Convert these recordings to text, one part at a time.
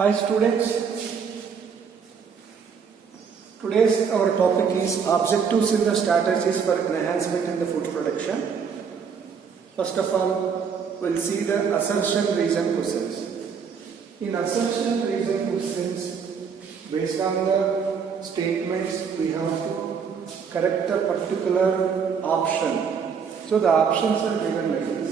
Hi students, today's our topic is objectives in the strategies for enhancement in the food production. First of all, we'll see the assertion reason questions. In assertion reason questions, based on the statements, we have to correct a particular option. So the options are given like this.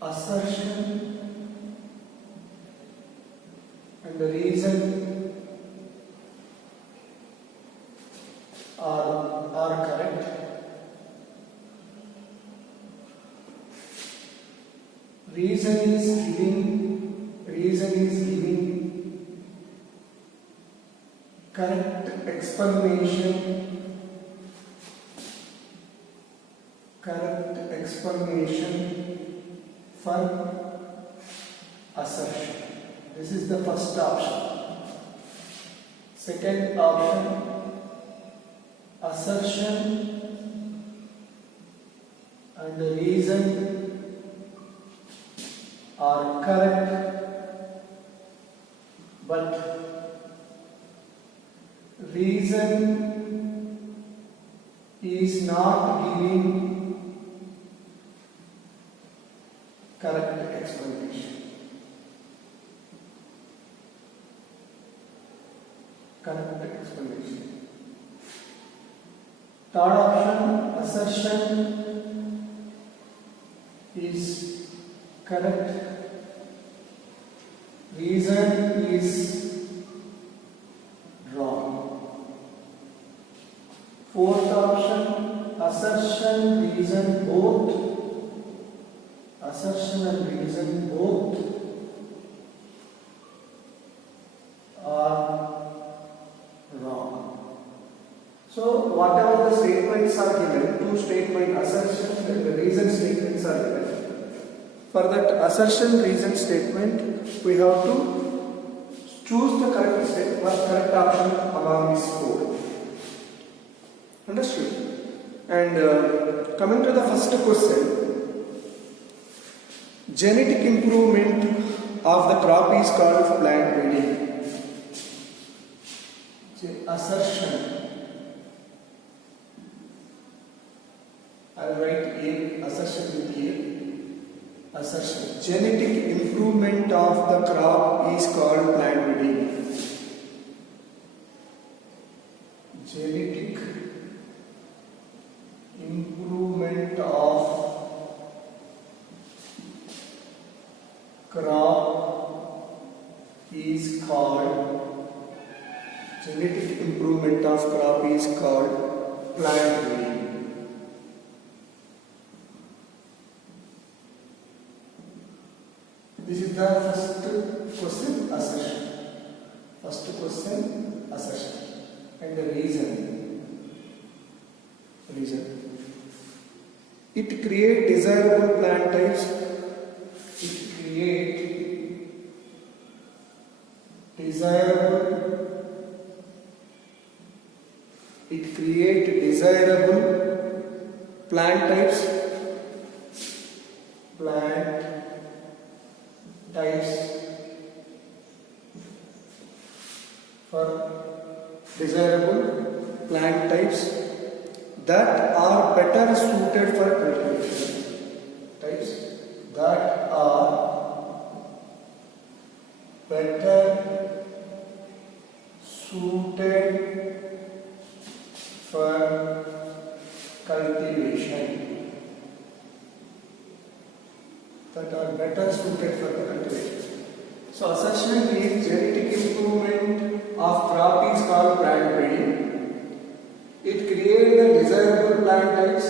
Assertion and the reason are correct. Reason is giving correct explanation for assertion. This is the first option. Second option, assertion and the reason are correct, but reason is not giving correct explanation. Third option, assertion is correct, reason is wrong. Fourth option, assertion and reason both are wrong. So whatever the statements are given, two statement assertion and the reason statements are given. For that assertion reason statement, we have to choose the correct option among these four. Understood? And coming to the first question, genetic improvement of the crop is called plant breeding. Assertion. I'll write A, assertion with A. Assertion. Genetic improvement of the crop is called plant breeding. Genetic improvement of crop is called plant breeding. This is the first question, assertion. And the reason. It creates desirable plant types. It creates desirable plant types that are better suited for cultivation. So assertion is genetic improvement of crop is called plant breeding. It creates the desirable plant types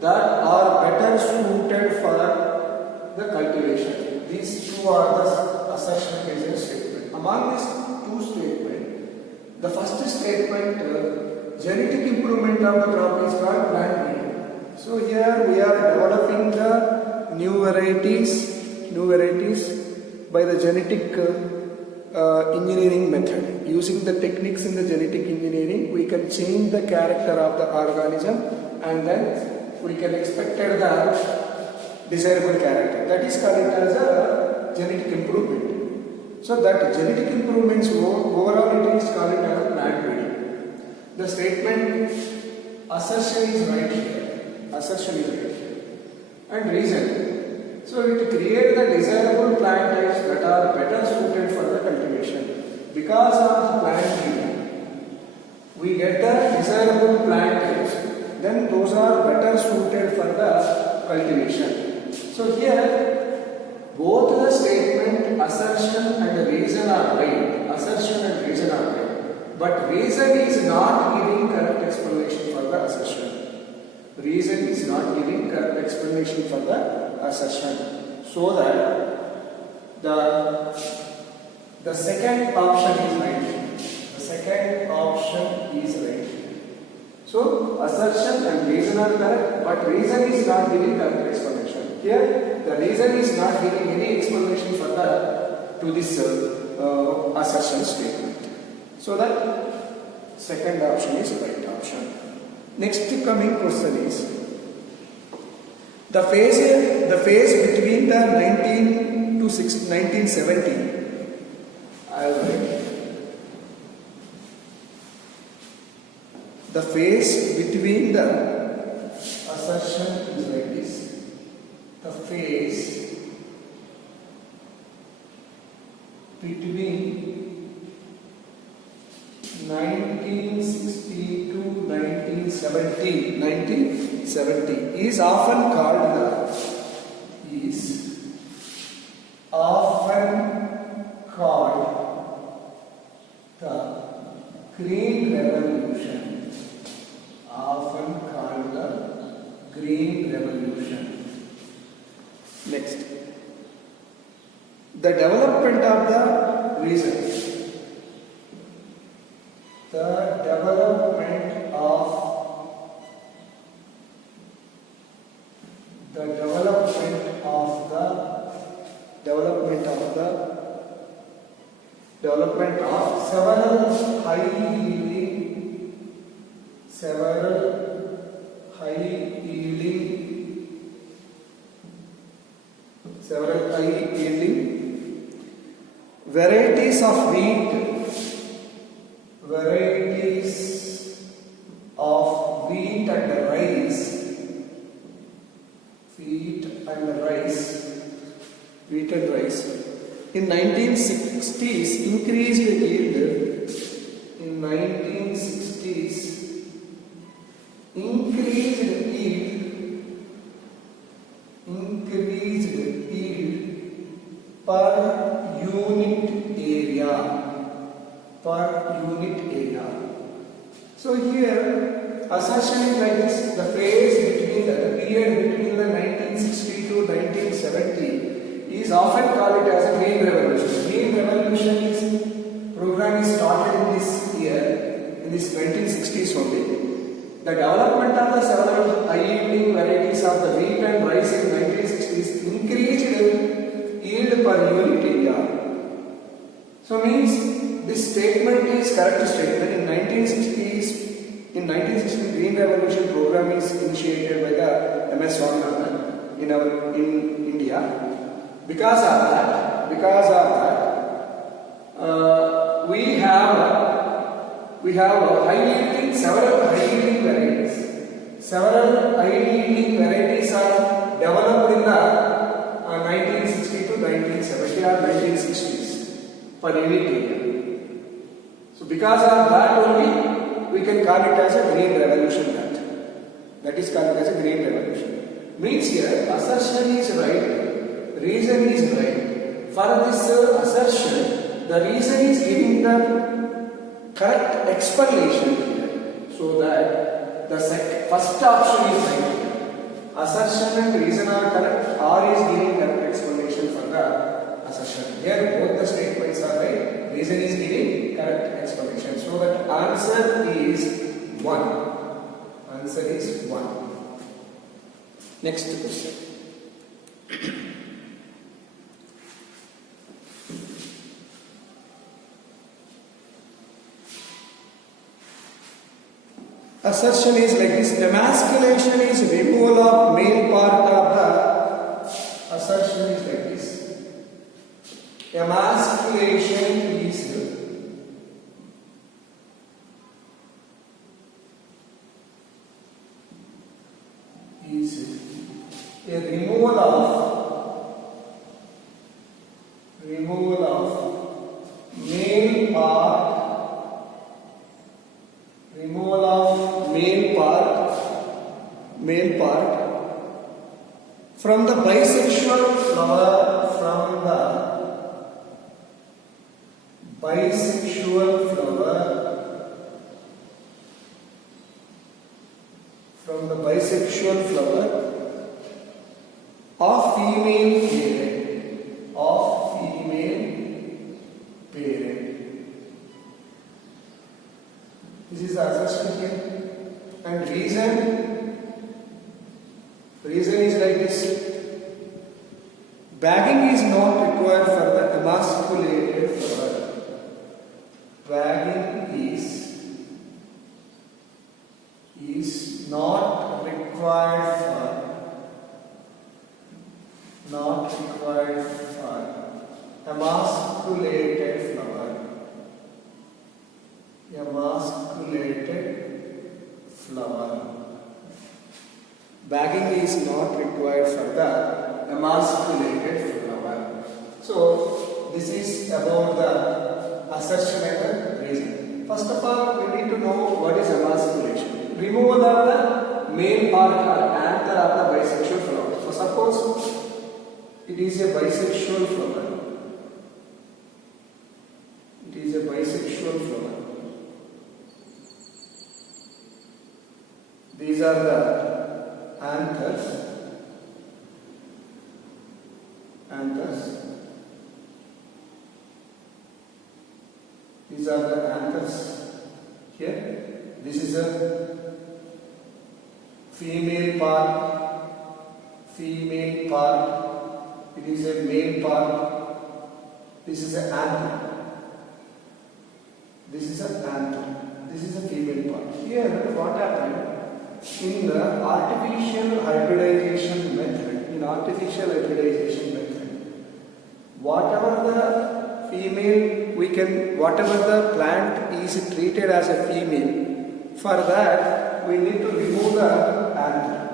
that are better suited for the cultivation. These two are the assertion reason statement. Among these two statements, the first statement, genetic improvement of the crop is called plant breeding. So here we are developing the new varieties by the genetic engineering method. Using the techniques in the genetic engineering, we can change the character of the organism and then we can expect the desirable character. That is called it as a genetic improvement. So that genetic improvements overall it is called it as a plant breeding. The statement assertion is right here. Assertion is right here. And reason. So it creates the desirable plant types that are better suited for the cultivation. Because of the plant breeding, we get the desirable plant types. Then those are better suited for the cultivation. So here, both the statement assertion and reason are right. Assertion and reason are right. But reason is not giving correct explanation for the assertion. Reason is not giving correct explanation for the assertion. So that the second option is right. The second option is right. So assertion and reason are correct, but reason is not giving correct explanation. Here, the reason is not giving any explanation for to this assertion statement. So that second option is right option. Next coming question is the phase between the 19 to 1970. I'll write. The phase between the assertion is like this. The phase between 1960 to 1970 is often called the Green Revolution. Often called the Green Revolution. Next, the development of the reason. The development of several high yielding varieties of wheat and rice in 1960s increased yield. In 1960s increased yield per unit area. So here assertion is like this: the phase between the period between the 1960 to 1970 is often called it as a Green Revolution. Green Revolution program is started in this year, in this 1960s only. The development of the several high-yielding varieties of the wheat and rice in 1960s increased yield per unit area. So means this statement is correct statement. In 1960 Green Revolution program is initiated by the MS Swaminathan in India. Because of that, we have several high-yielding varieties are developed in the 1960 to 1970 or 1960s per unit area. So because of that only, we can call it as a Green Revolution. That is called as a Green Revolution. Means here, assertion is right, reason is right. For this assertion, the reason is giving the correct explanation here. So that the first option is right. Assertion and reason are correct, or is giving correct explanation for the assertion. Here both the statements are right, reason is giving correct explanation. So that answer is 1. Answer is 1. Next question. Assertion is like this: emasculation is removal emasculation is a removal of male part from the bisexual flower of female parent. This is the assertion here. And reason is like this. Bagging is not required for the emasculated flower. Bagging is not required for emasculated flower. Bagging is not required for the emasculated flower. So this is about the assertion and the reason. First of all, we need to know what is emasculation. Removal of the male part or anther of the bisexual flower. So suppose it is a bisexual flower. These are the anthers. These are the anthers here. This is a female part. It is a male part. This is an anther. This is a female part. Here, what happened? In the artificial hybridization method, whatever the plant is treated as a female, for that we need to remove the anther.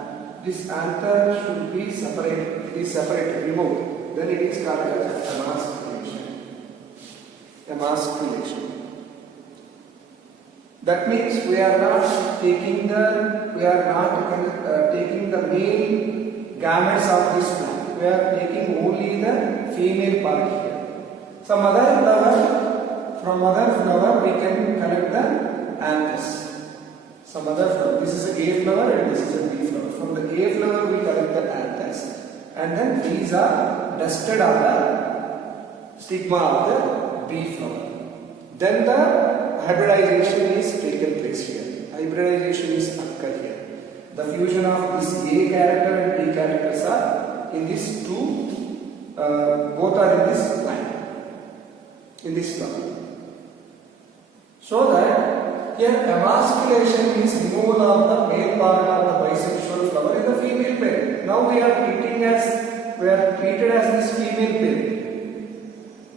This anther should be separated, removed. Then it is called as emasculation. That means we are not taking the male gametes of this plant. We are taking only the female part here. From other flower we can collect the anthers. Some other flower. This is a A flower and this is a B flower. From the A flower we collect the anthers, and then these are dusted on the stigma of the B flower. Then the hybridization is taken place here. Hybridization is occurred here. The fusion of this A character and B characters are in these two, both are in this plant, in this flower. So that here emasculation is removal of the male part of the bisexual flower in the female parent. Now we are treated as this female parent.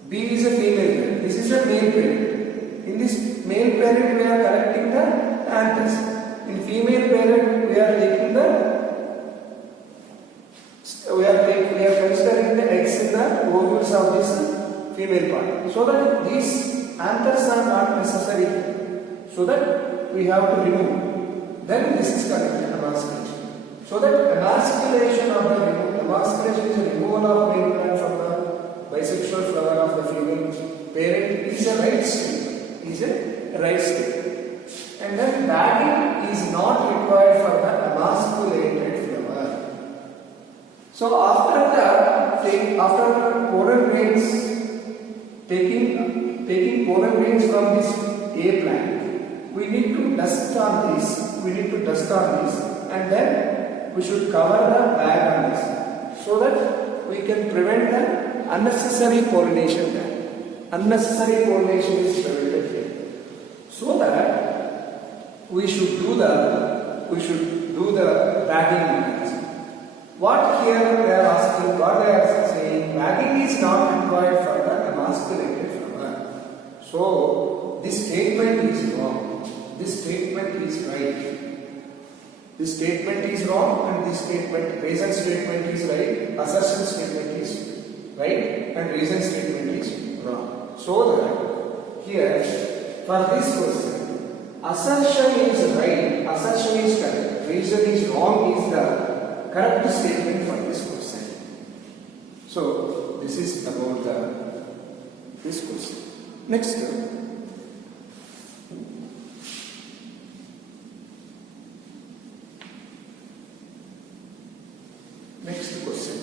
B is a female parent. This is a male parent. In this male parent we are collecting the anthers. In female parent we are taking we are considering the eggs in the ovules of this female part. So that these anthers are not necessary. So that we have to remove. Then this is called emasculation. So that emasculation is a removal of male plant from the bisexual flower of the female parent. It is a right step. And then bagging is not required for the emasculated flower. So after pollen grains, taking pollen grains from this A plant, we need to dust on this. And then we should cover the bag on this, so that we can prevent the unnecessary pollination there. Unnecessary pollination is prevented here. So that we should do the bagging mechanism. What here they are asking, what they are saying, bagging is not required for the So this statement is wrong. This statement is right. This statement is wrong and this statement, reason statement is right, assertion statement is right and reason statement is wrong. So that here for this question, assertion is right, assertion is correct, reason is wrong is the correct statement for this question. So this is about this question. Next. Next question.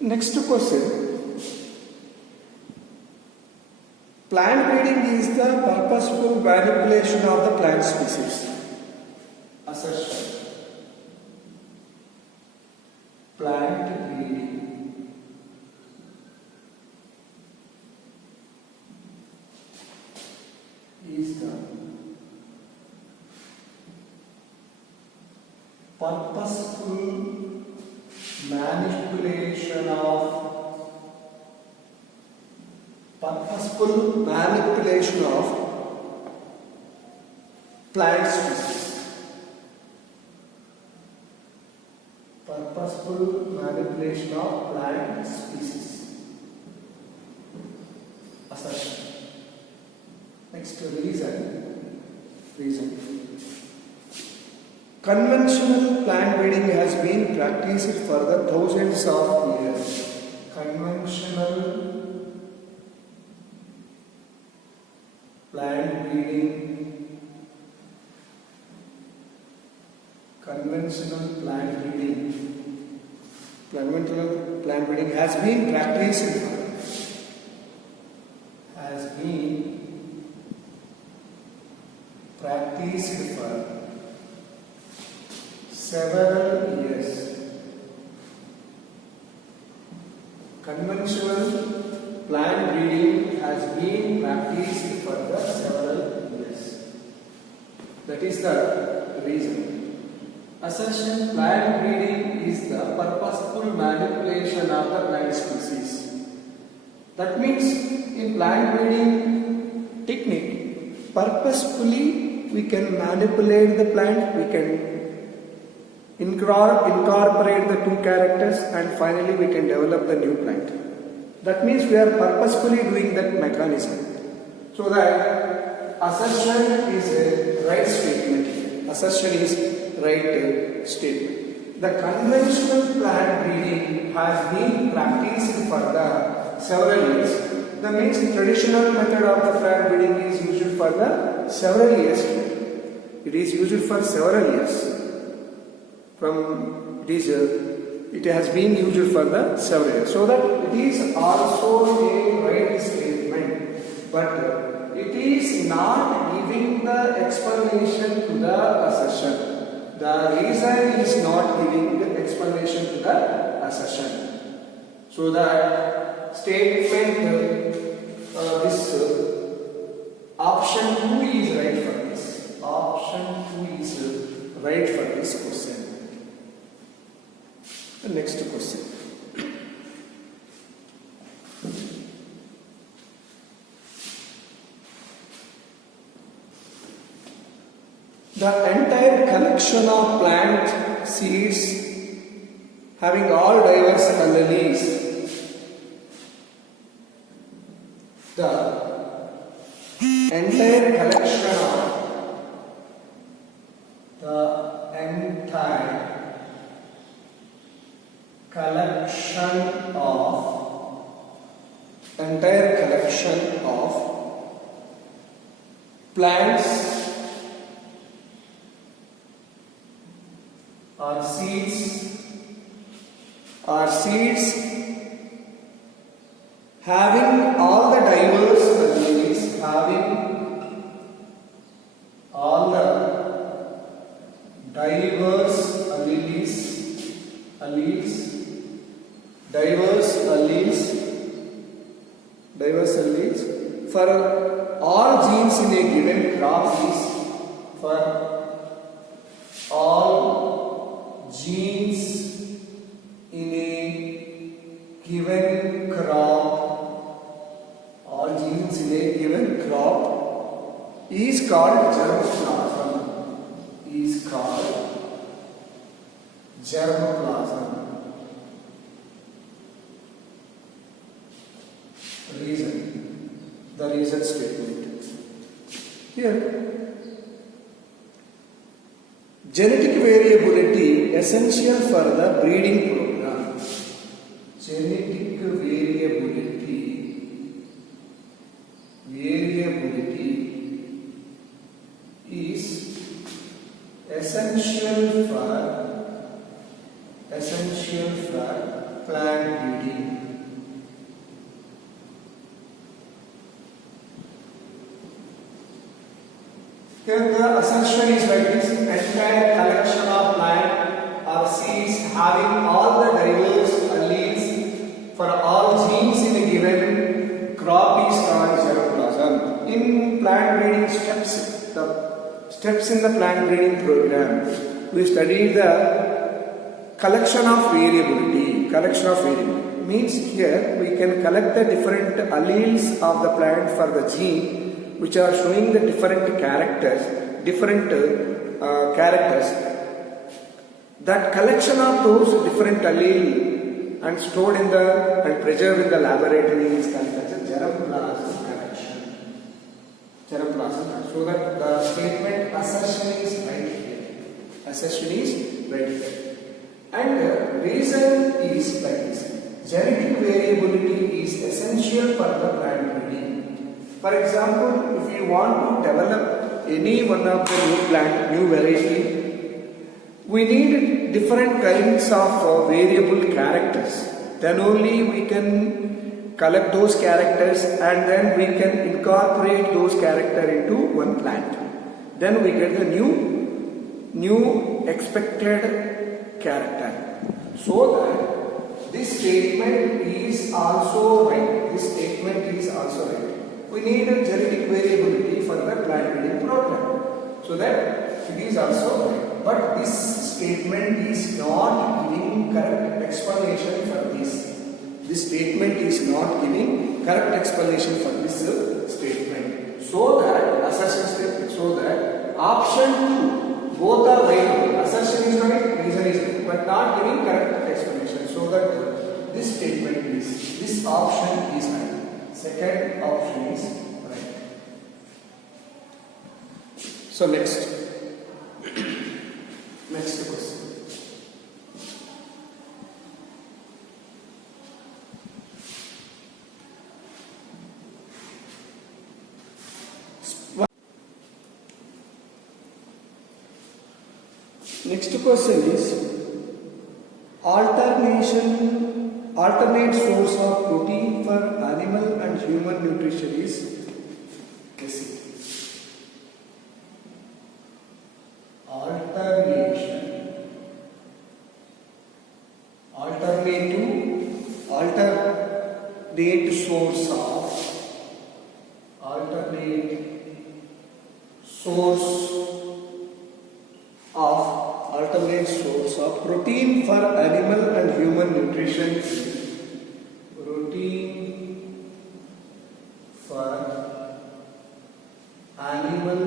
Next question. Plant breeding is the purposeful manipulation of the plant species. Assertion. Plant breeding is the purposeful manipulation of plant species. Purposeful manipulation of plant species. Assertion. Next, reason. Conventional plant breeding has been practiced for the thousands of years. Conventional plant breeding has been practiced for several years. Conventional plant breeding has been practiced for the several years. That is the reason. Assertion, plant breeding is the purposeful manipulation of the plant species. That means in plant breeding technique, purposefully we can manipulate the plant, we can incorporate the two characters and finally we can develop the new plant. That means we are purposefully doing that mechanism. So that assertion is a right statement. Assertion is right statement. The conventional plant breeding has been practiced for the several years. That means the traditional method of the plant breeding is used for the several years. It is used for several years. It has been used for the several years. So that it is also a right statement, but it is not giving the explanation to the assertion. The reason is not giving the explanation to the assertion. So that statement, this option 2 is right for this. Option 2 is right for this question. The next question. The entire collection of plant seeds having all diverse alleles, the entire collection of plants or seeds having all the diverse alleles, diverse alleles for all genes in a given crop is for all genes genes in a given crop is called germplasm. Is called germplasm. The reason statement. Here, genetic variability essential for the breeding program. Genetic variability is essential for plant breeding. Here the assertion is like this: entire collection of plant or seeds having all the diverse alleles for all genes in a given crop is called germplasm. In plant breeding steps, the steps in the plant breeding program, we studied the collection of variability. Collection of variability means here we can collect the different alleles of the plant for the gene which are showing the different characters. That collection of those different allele and stored in the and preserved in the laboratory is called as a germplasm collection. Germplasm. So that the statement assertion is right here. Assertion is right here. And the reason is like this: genetic variability is essential for the plant breeding. For example, if you want to develop any one of the new plant, new variety, we need different kinds of variable characters. Then only we can collect those characters and then we can incorporate those characters into one plant. Then we get the new expected character. So that this statement is also right. This statement is also right. We need a genetic variability for the plant breeding program. So that it is also right. But this statement is not giving correct explanation for this. This statement is not giving correct explanation for this statement. So that assertion statement. So that option 2, both are viable. Assertion is right, reason is right, but not giving correct explanation. So that this statement is, this option is right. Second option is right. So next question. Next question is alternate source of protein for animal and human nutrition is SCP. Alternate source of protein for animal and human nutrition is protein for animal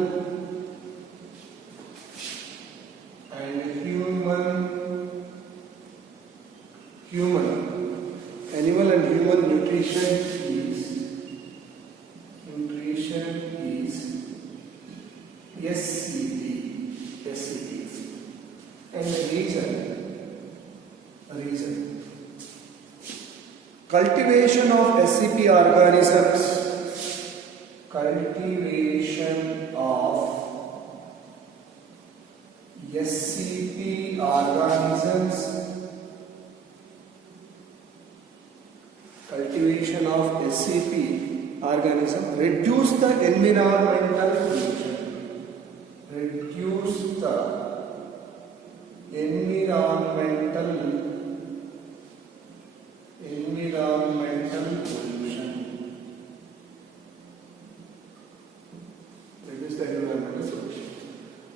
and human nutrition is SCP. And the reason cultivation of SCP organisms reduce the environmental pollution.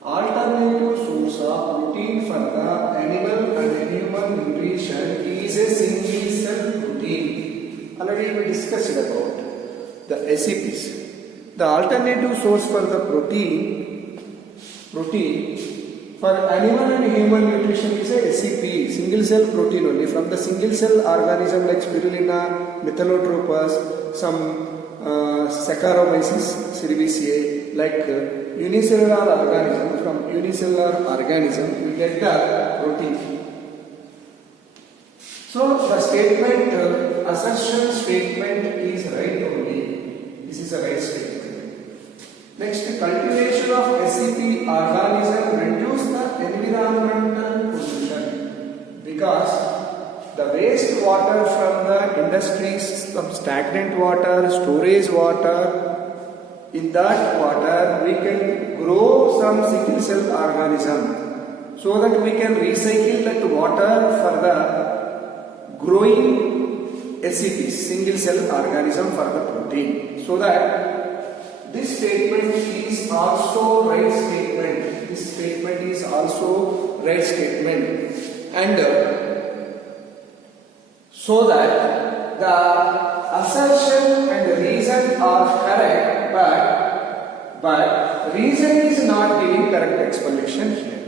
Alternative source of protein for the animal and human nutrition is a single cell protein. Already we discussed about the SCPs. The alternative source for the protein for animal and human nutrition is a SCP, single cell protein only, from the single cell organism like spirulina, methylotropas, some Saccharomyces cerevisiae, like unicellular organism. From unicellular organism you get the protein. So the statement, assertion statement is right only. This is a right statement. Next, cultivation of SCP organism reduce the environmental pollution because the waste water from the industries, some stagnant water, storage water, in that water we can grow some single cell organism so that we can recycle that water for the growing SCPs, single cell organism for the protein. So that this statement is also right statement. This statement is also right statement. And so that the assertion and reason are correct, but reason is not giving correct explanation here.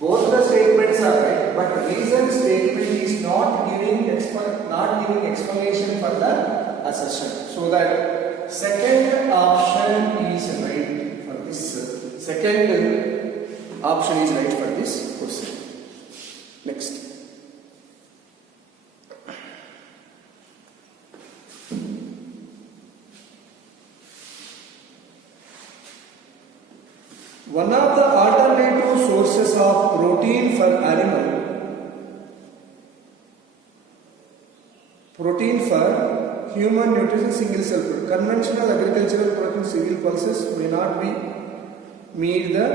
Both the statements are right, but reason statement is not giving explanation for the assertion. So that second option is right for this. Second option is right for this question. Next. One of the alternative sources of protein for human nutrition, single cell protein. Conventional agricultural production cereal pulses may not meet the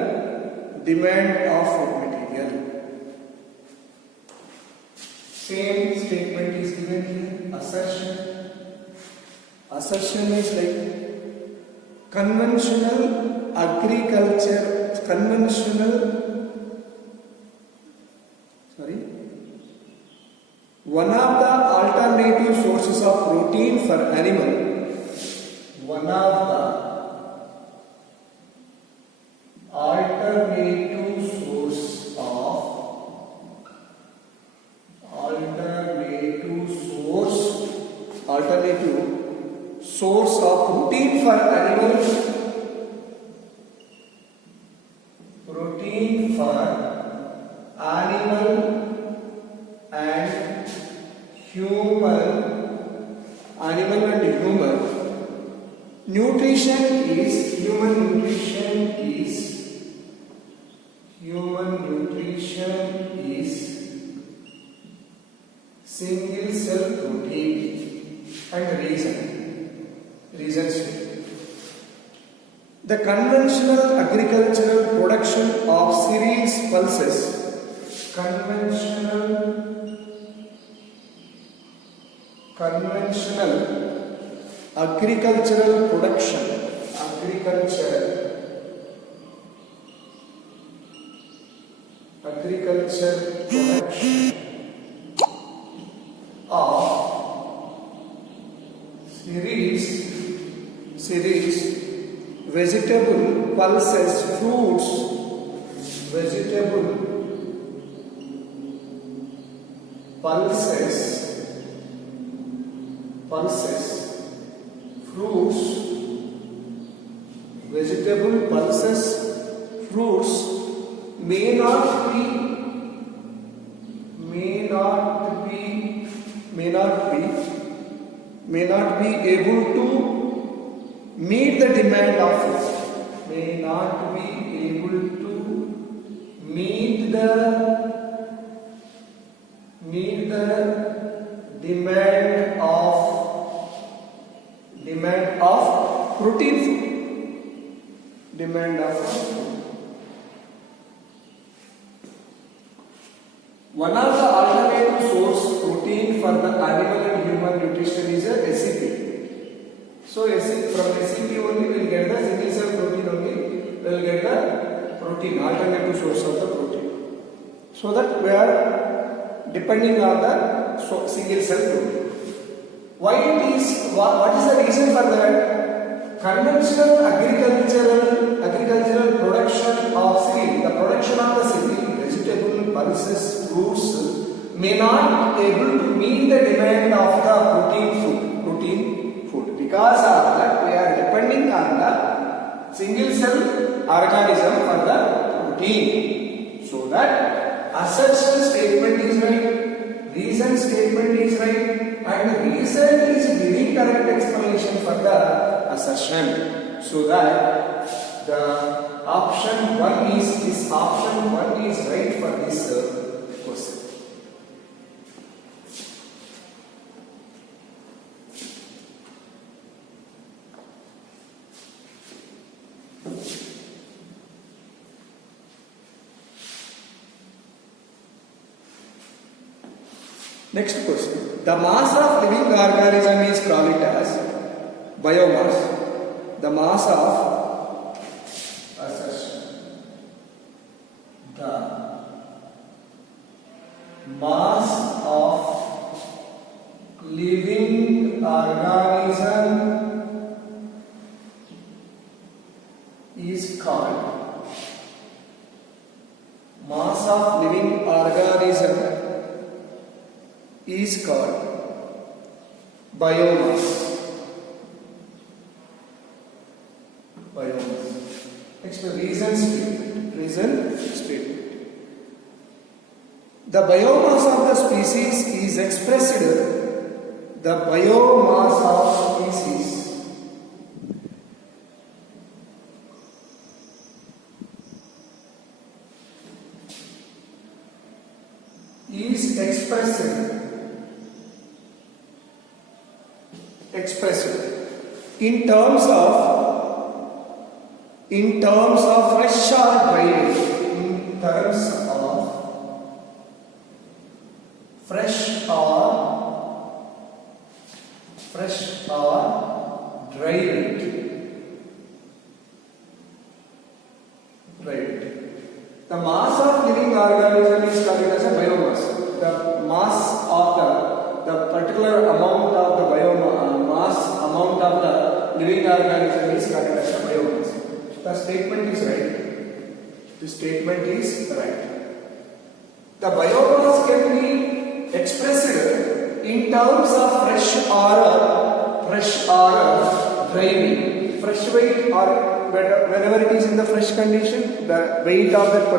demand of food material. Same statement is given here. Assertion is like conventional agriculture, one of the alternative sources of protein for animal, one of the alternative source of protein for animal, and human, nutrition is single cell protein. And reason statement. The conventional agricultural production of cereals pulses, conventional agricultural production of cereals, vegetable pulses, fruits, fruits may not be able to meet the demand of food. May not be able to meet the demand of protein food. One of the alternative source protein for the animal and human nutrition is a SCP. So from SCP only we will get the single cell protein only. We will get the protein, alternative source of the protein. So that we are depending on the single cell protein. Why it is? What is the reason for that? Conventional agricultural production of cereal, the production of the cereal, vegetable, pulses, fruits, may not able to meet the demand of the protein food. Because of that, we are depending on the single cell organism for the protein. So that assertion statement is right, reason statement is right, and the reason is giving correct explanation for the assertion. So that the option 1 is right for this question. Next question. The mass of living organism is called as biomass. The mass of assertion. The mass of living organism is called biomass. Next, reason statement. The biomass of the species is expressed. The biomass of species is expressed in terms of fresh or dry weight. In terms of fresh or dry weight. The mass of living organism is called as a biomass. The mass of the particular amount of the mass amount of the living organism is called as a biomass. The statement is right. The biomass can be expressed in terms of fresh or dry weight. Fresh weight, or whenever it is in the fresh condition, the weight of that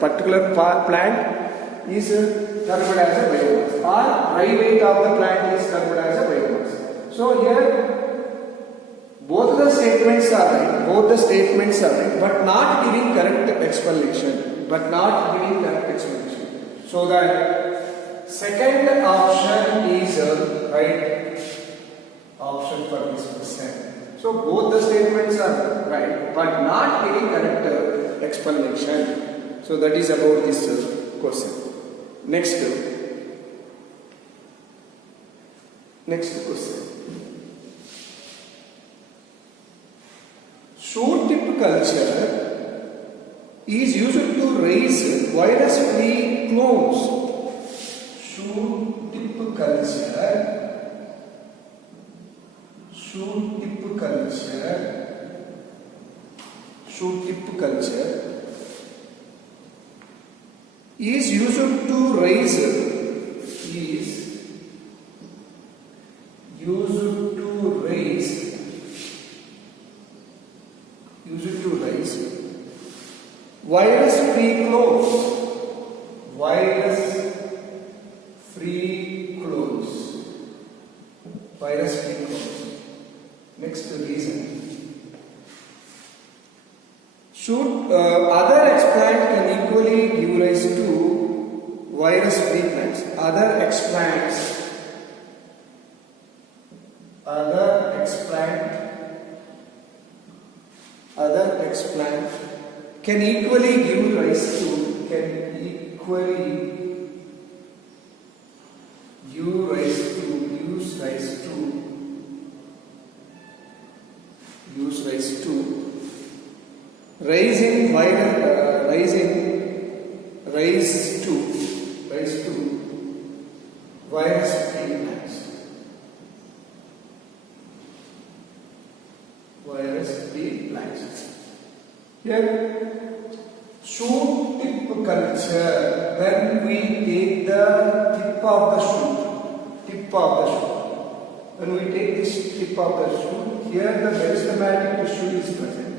particular plant is termed as a biomass, or dry weight of the plant is termed as a biomass. So here both the statements are right, but not giving correct explanation. So that second option is right option for this question. So both the statements are right, but not giving correct explanation. So that is about this question. Next question. Shoot tip culture is used to raise virus-free clones. Shoot tip culture is used to raise virus-free clones. Next reason. Should other explant can equally give rise to virus-free plants. Other explants can equally give rise to virus-free plants. Virus-free plants. Here, shoot tip culture. When we take the tip of the shoot, when we take this tip of the shoot, here the meristematic tissue is present.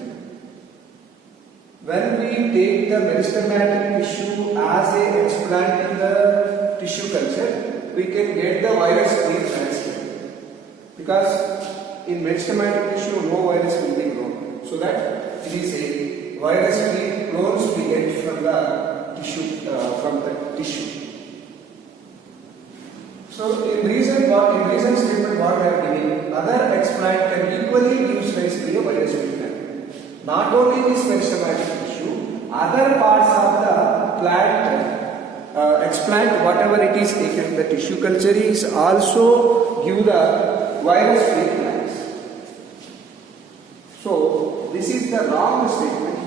When we take the meristematic tissue as a explant in the tissue culture, we can get the virus-free plants here. Because in meristematic tissue, no virus will be grown. So that it is a virus-free clones we get from the tissue. So in reason statement what I have given, other explant can equally give rise to a virus-free plant. Not only this meristematic tissue, other parts of the plant explant, whatever it is taken, the tissue culture is also give the virus-free plants. So this is the wrong statement.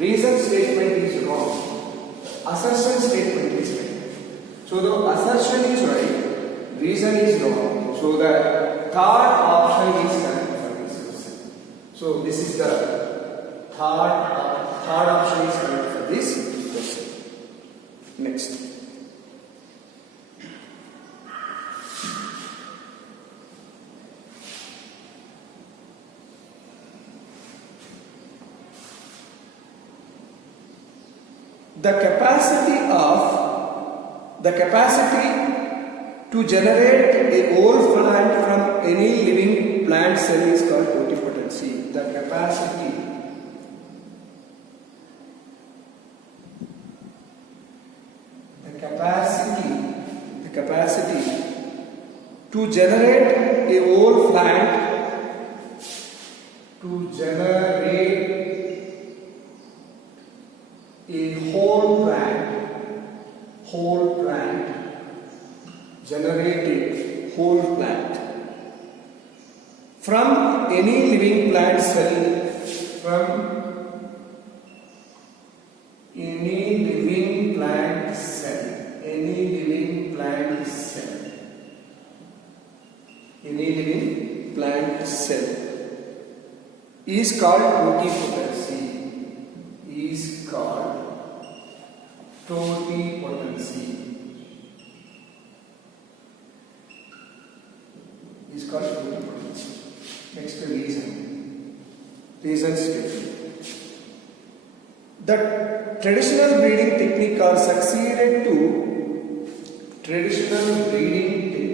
Reason statement is wrong. Assertion statement is right. So the assertion is right, reason is wrong. So the third option is correct for this question. So this is the third option is correct for this question. Next. The capacity to generate a whole plant from any living plant cell is called totipotency. The capacity to generate a whole plant, from any living plant cell, is called totipotency. Next reason statement. The traditional breeding technique or succeeded to traditional breeding technique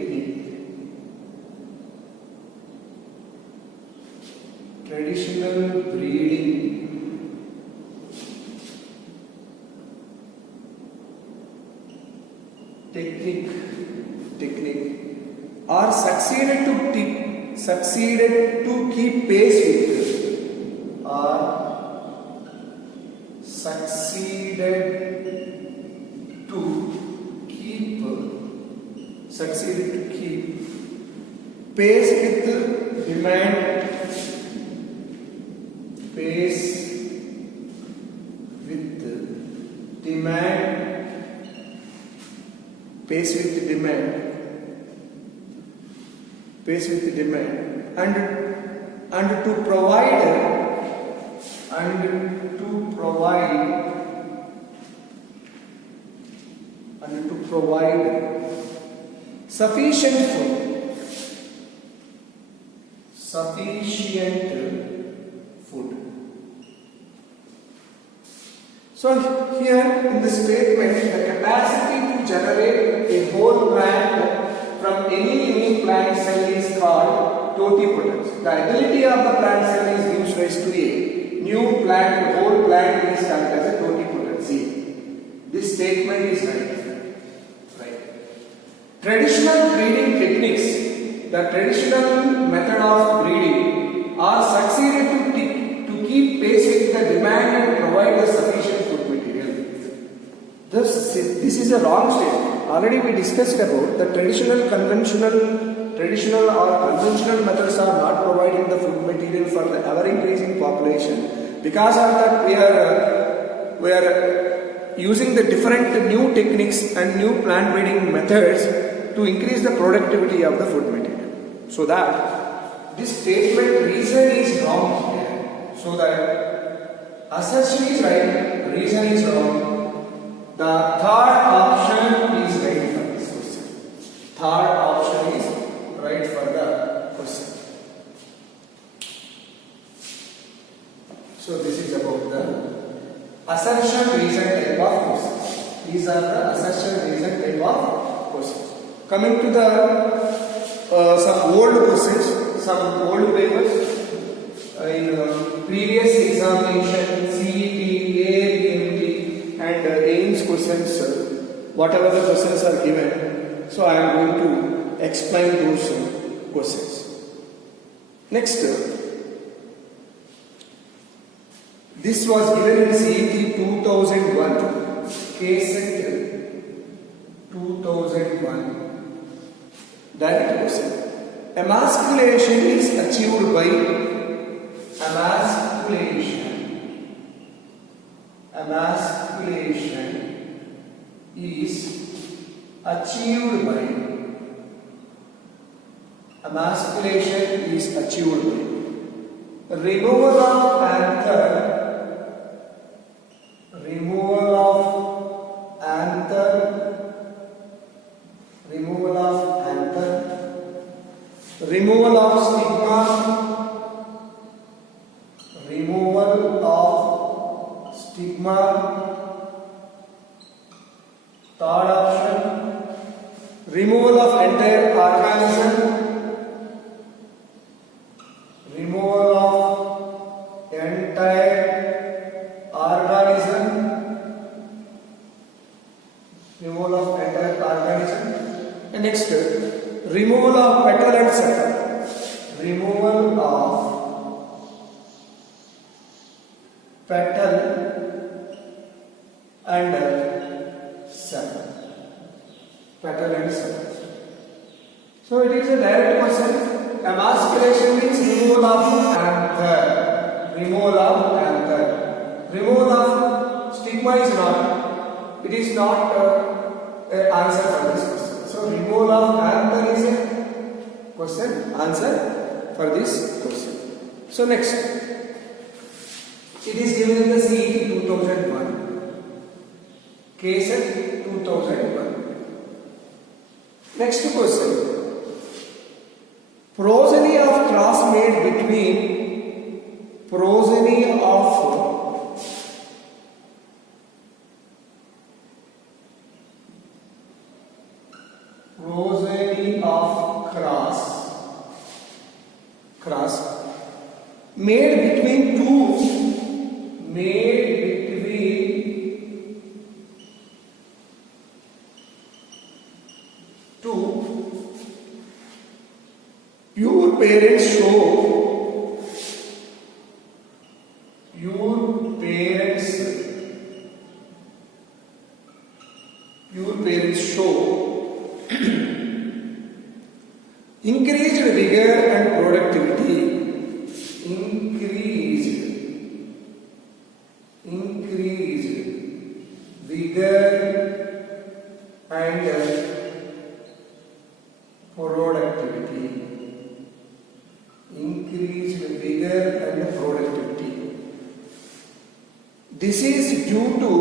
or succeeded to keep pace with demand, and to provide sufficient food. So here in the statement, the capacity to generate a whole plant from any living plant cell is called totipotency. The ability of the plant cell is gives rise to a new plant, whole plant is called as a totipotency. This statement is right. Traditional breeding techniques, the traditional method of breeding, are succeeded to keep pace with the demand and provide a sufficient food material. This is a wrong statement. Already we discussed about the traditional or conventional methods are not providing the food material for the ever increasing population. Because of that, we are using the different new techniques and new plant breeding methods to increase the productivity of the food material. So that this statement reason is wrong here. So that assertion is right, reason is wrong. The third option is right for this question. Third option is right for the question. So this is about the assertion reason type of questions. These are the assertion reason type of questions. Coming to the some old questions, some old papers in previous examination, CET, AIMT and AIMS questions, whatever the questions are given. So I am going to explain those questions. Next, this was given in CET 2001, KSET 2001. Direct question. Emasculation is achieved by emasculation is achieved by removal of anther, removal of stigma, third option, removal of entire organism, and next, removal of petal and sepal, removal of petal and sepal, So it is a direct question. Emasculation means removal of anther, removal of stigma is not. It is not answer for this question. So removal of anther is a question answer for this question. So next, it is given in the CET 2001, KSET 2001. Next question. Progeny of cross made between progeny of cross made between two pure parents show increased vigor and productivity. Increased vigor and productivity. Increased vigor and productivity. This is due to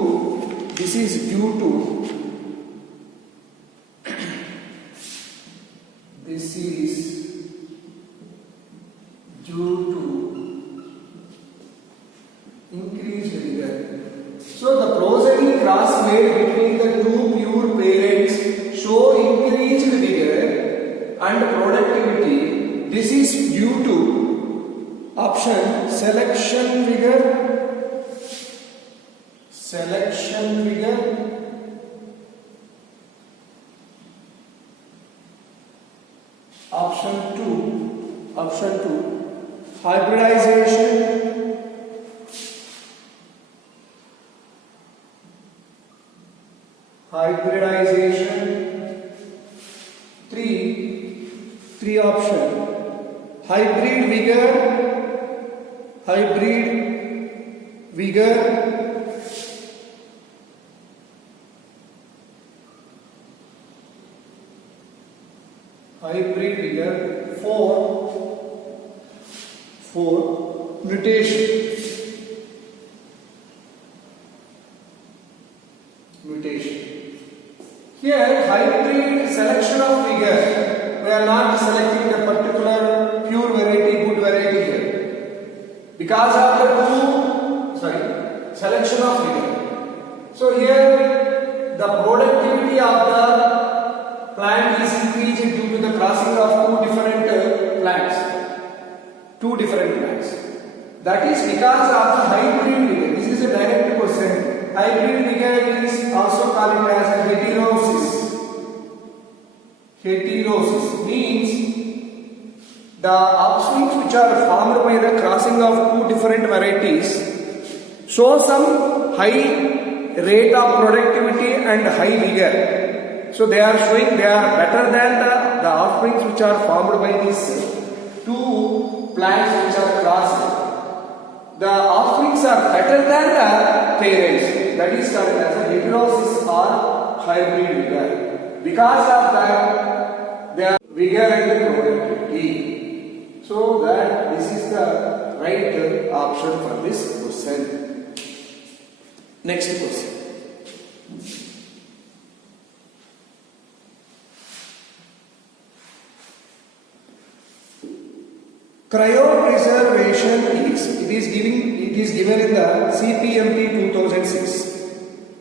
increased vigor. So the progeny cross made between the two pure parents show increased vigor and productivity. This is due to option selection vigor. Option 2 hybridization. Three option hybrid vigor. Hybrid vigor. 4 4. Mutation. Here, hybrid selection of figure. We are not selecting the particular pure variety, good variety here. Because of the selection of figure. So here, the productivity of the plant is increased due to the crossing of two different plants. That is because of the hybrid vigor. This is a direct question. Hybrid vigor is also called as heterosis. Heterosis means the offsprings which are formed by the crossing of two different varieties show some high rate of productivity and high vigor. So they are showing they are better than the offsprings which are formed by these two plants which are crossed. The offsprings are better than the parents. That is called as a heterosis or hybrid vigor. Because of that, they are vigor and productivity. So that this is the right option for this question. Next question. Cryopreservation is given in the CPMT 2006.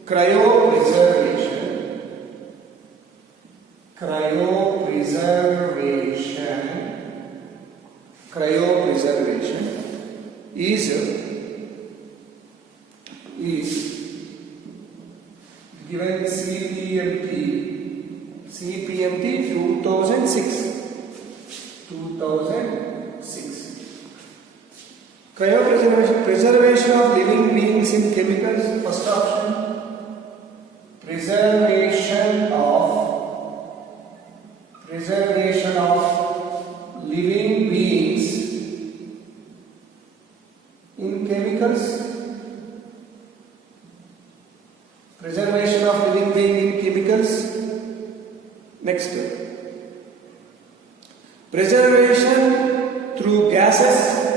Cryopreservation is given CPMT 2006. Preservation of living beings in chemicals. First option. Preservation of living beings in chemicals. Preservation of living being in chemicals. Next. Preservation through gases.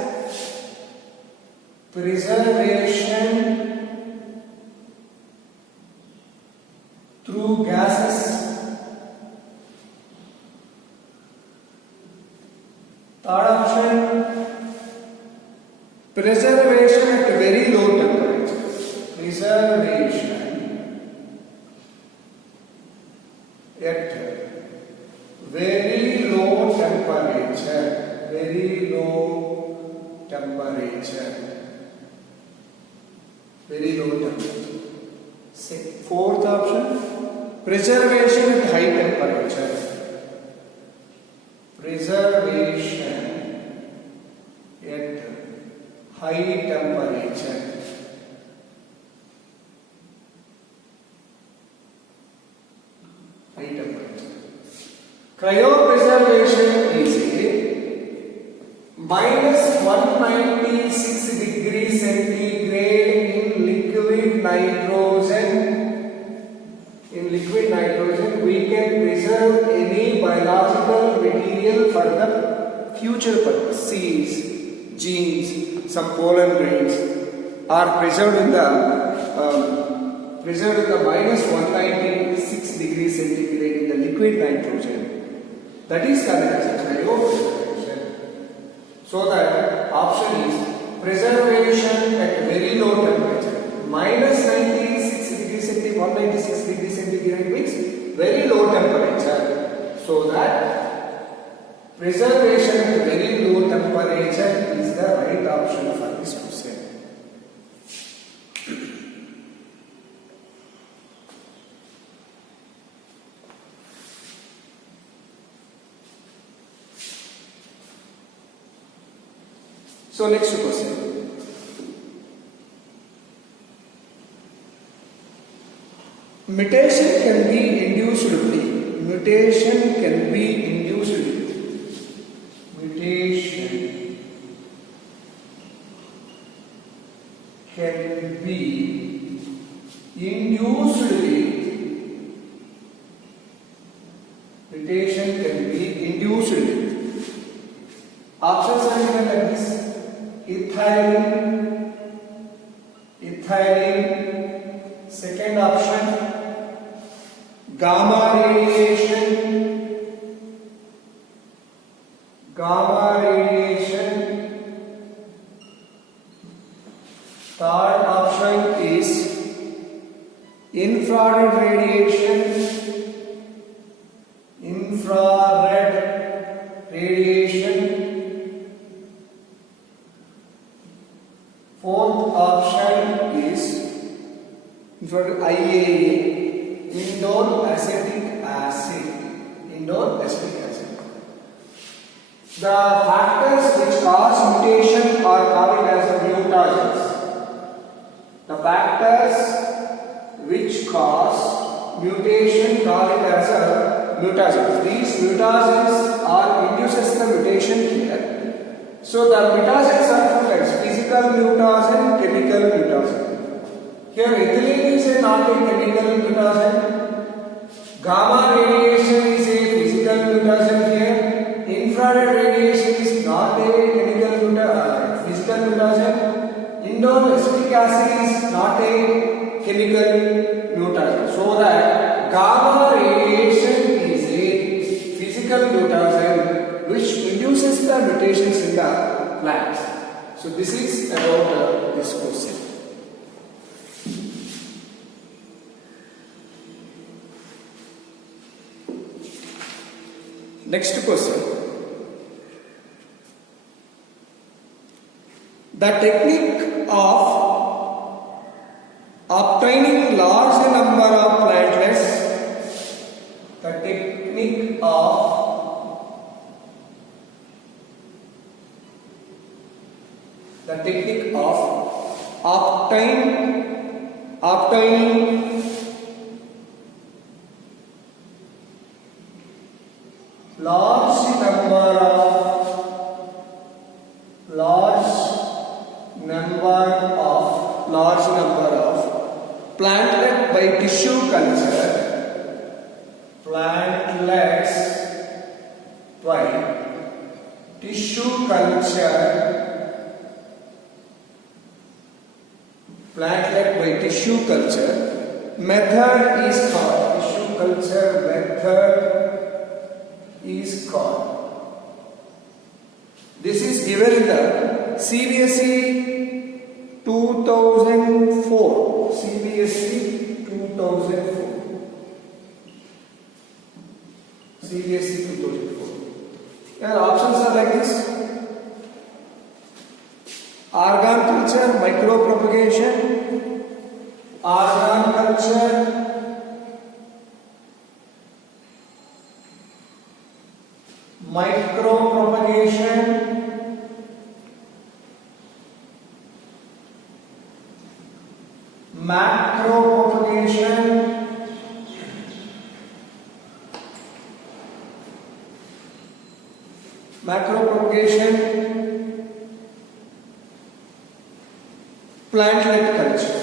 Third option, preservation at very low temperature. Fourth option, preservation at high temperature. Cryopreservation is -196 degrees centigrade in liquid nitrogen. In liquid nitrogen, we can preserve any biological material for the future purpose. Seeds, genes, some pollen grains are preserved in the -196 degrees centigrade in the liquid nitrogen. That is called as cryopreservation. So that option is preservation at very low temperature. -196 degrees centigrade means very low temperature. So that preservation at very low temperature is the right option for this question. So next question. Mutation can be induced with. Mutation can be induced with. Mutation can be induced with. Mutation can be induced with. Options are given like this. ethylene. Second option, gamma radiation. Third option is infrared radiation. Fourth option is IAA, indole acetic acid. The factors which cause mutation are called as mutagens. The factors which cause mutation called as mutagens. These mutagens are induces the mutation here. So the mutagens are two types: physical mutagen, chemical mutagen. Here ethylene is not a chemical mutagen. Gamma radiation is a physical mutagen here. Infrared radiation is not a physical mutagen. Indole acetic acid is not a chemical mutagen. So that gamma radiation is a physical mutagen which induces the mutations in the plants. So this is about this question. Next question. The technique of obtaining large number of plantlets. The technique of obtaining large number of plantlet by tissue culture. Plantlets by tissue culture. Plantlet by tissue culture method is called. Tissue culture method is called. This is given in the CBSE 2004. CBSE 2004. CBSE 2004. Your options are like this: argon culture, micropropagation, argon culture, micropropagation, macropropagation, plantlet culture.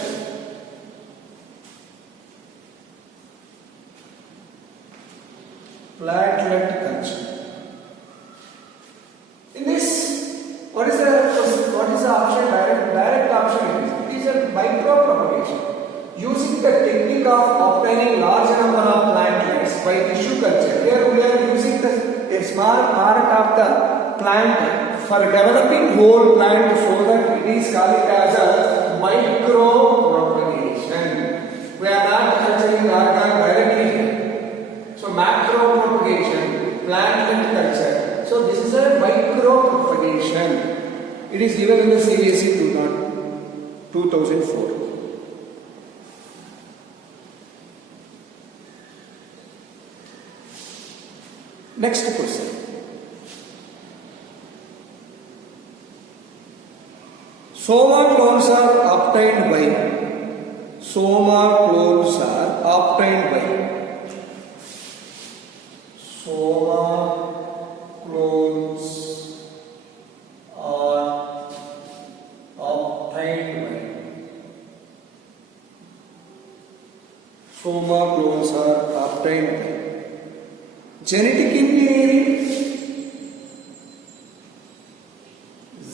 Plantlet culture. In this, what is the option? Direct option it is a micropropagation. Using the technique of obtaining large number of plantlets by tissue culture. Here we are using a small part of the plant for developing whole plant, so that it is called as a micropropagation. We are not culturing argon directly here. So macropropagation, plantlet culture. So this is a micropropagation. It is given in the CBSE 2004. Next question. Soma clones are obtained by. Soma clones are obtained by. Soma clones are obtained by. Soma clones are obtained by genetic engineering.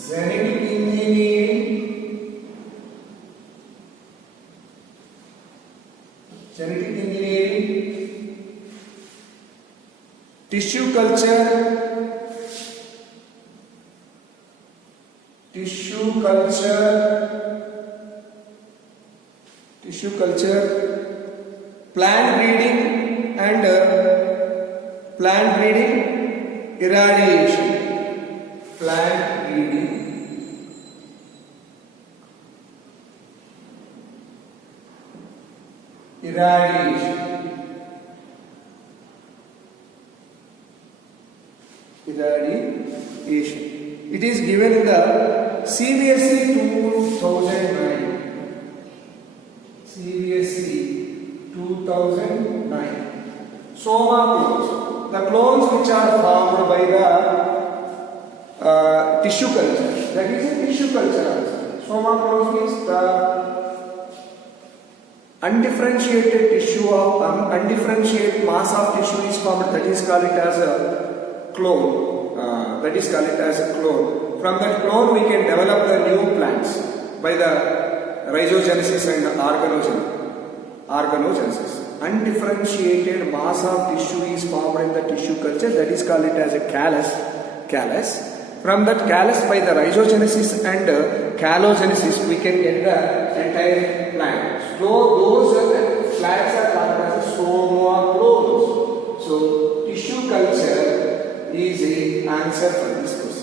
Genetic engineering. tissue culture, tissue culture, plant breeding and irradiation, plant breeding, irradiation. It is given in the CBSE 2009. CBSE 2009. Soma clones. The clones which are formed by the tissue culture. That is a tissue culture also. Soma clones means the undifferentiated tissue of undifferentiated mass of tissue is formed. That is called it as a clone. From that clone we can develop the new plants by the rhizogenesis and organogenesis. Undifferentiated mass of tissue is formed in the tissue culture. That is called it as a callus. From that callus, by the rhizogenesis and calogenesis, we can get the entire plant. So those plants are called as soma clones. So tissue culture is a answer for this question.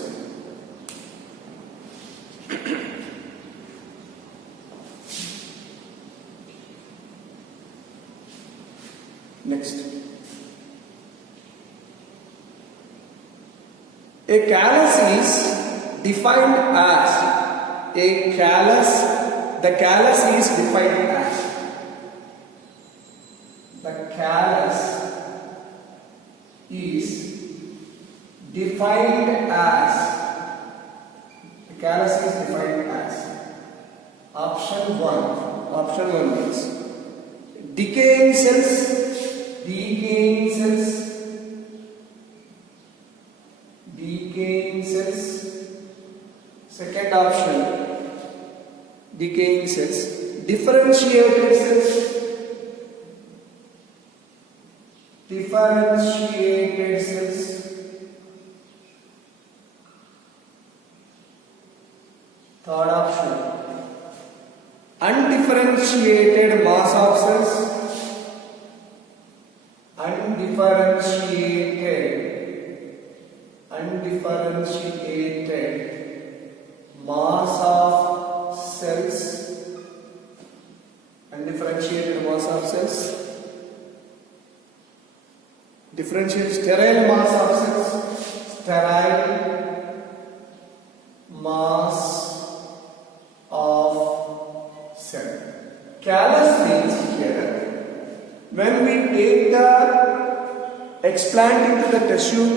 Next, a callus is defined as the callus is defined as option 1 is decaying cells. Second option, decaying cells. Differentiated cells. Third option, undifferentiated mass of cells. Undifferentiated mass of cells. Differentiated sterile mass of cells. Callus means here, when we take the explant into the test tube,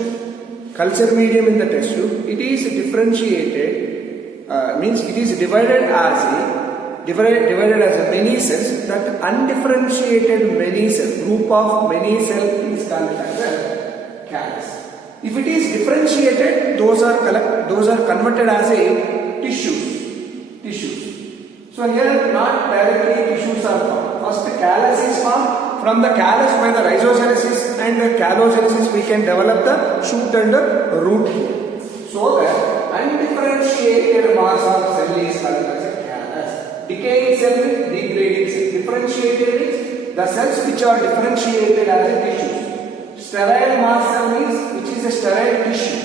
culture medium in the test tube, it is differentiated, means it is divided as many cells. That undifferentiated group of many cells is called as a callus. If it is differentiated, those are converted as a tissues. So here not directly tissues are formed. First the callus is formed. From the callus, by the rhizogenesis and the calogenesis, we can develop the shoot and the root here. So that undifferentiated mass of cell is called as a callus. Decaying cell is degrading cell. Differentiated is the cells which are differentiated as a tissue. Sterile mass cell means which is a sterile tissue.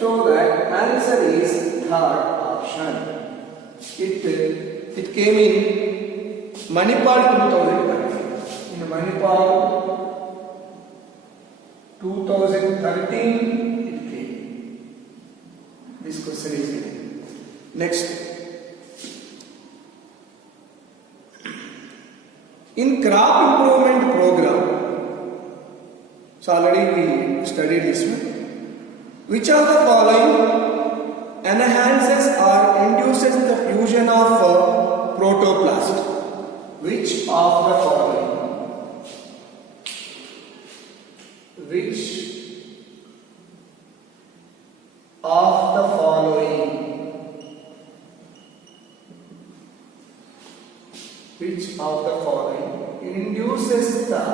So the answer is third option. It came in Manipal 2013. In Manipal 2013 it came. This question is given. Next. In crop improvement program, so already we studied this one. Which of the following enhances or induces the fusion of protoplast? Which of the following? Which of the following? Which of the following induces the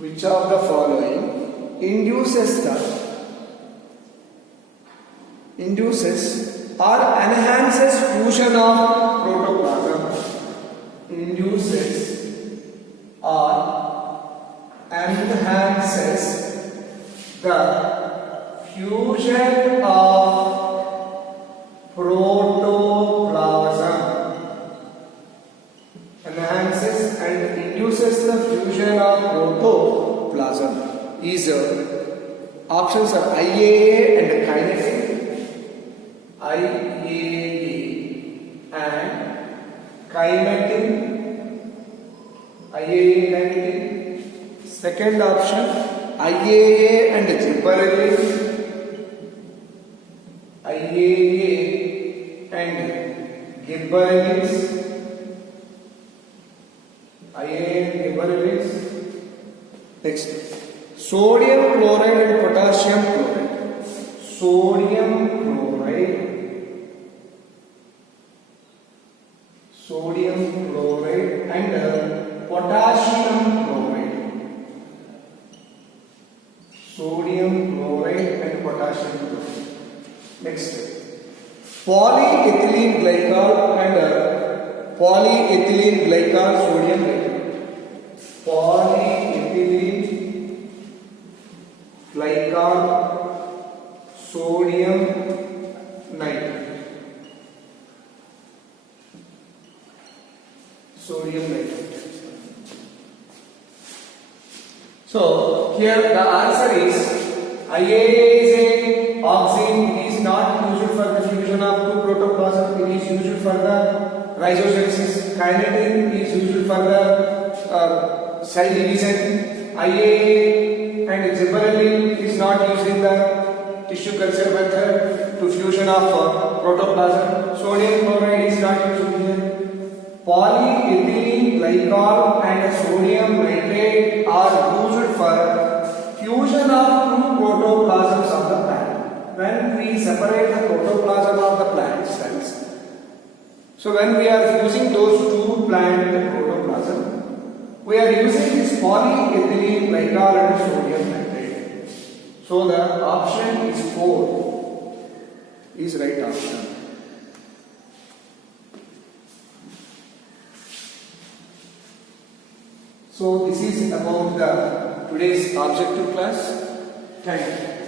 which of the following induces or enhances fusion of protoplasm? Induces or enhances the fusion of protoplasm. Enhances and induces the fusion of protoplasm is options are IAA and kinetic, IAA and kinetic, IAA kinetic. Second option IAA and gibberellin, IAA and gibberellins, IAA and gibberellins. Next, sodium chloride and potassium chloride. Sodium chloride and potassium chloride. Sodium chloride and potassium chloride. Next, polyethylene glycol and polyethylene glycol sodium nitrate. Polyethylene glycol sodium nitrate. Sodium nitrate. So here the answer is IAA is a oxime. It is not used for the fusion of two protoplasm. It is used for the lysogenesis. Kinetin is used for the cell division. IAA and gibberellin is not used in the tissue culture method to fusion of protoplasm. Sodium chloride is not used here. Polyethylene glycol and sodium nitrate are used for fusion of two protoplasms of the plant. When we separate the protoplasm of the plant cells, so when we are fusing those two plant protoplasm, we are using this polyethylene glycol and sodium nitrate. So the option is 4 is right option. So this is about the today's objective class. Thank you.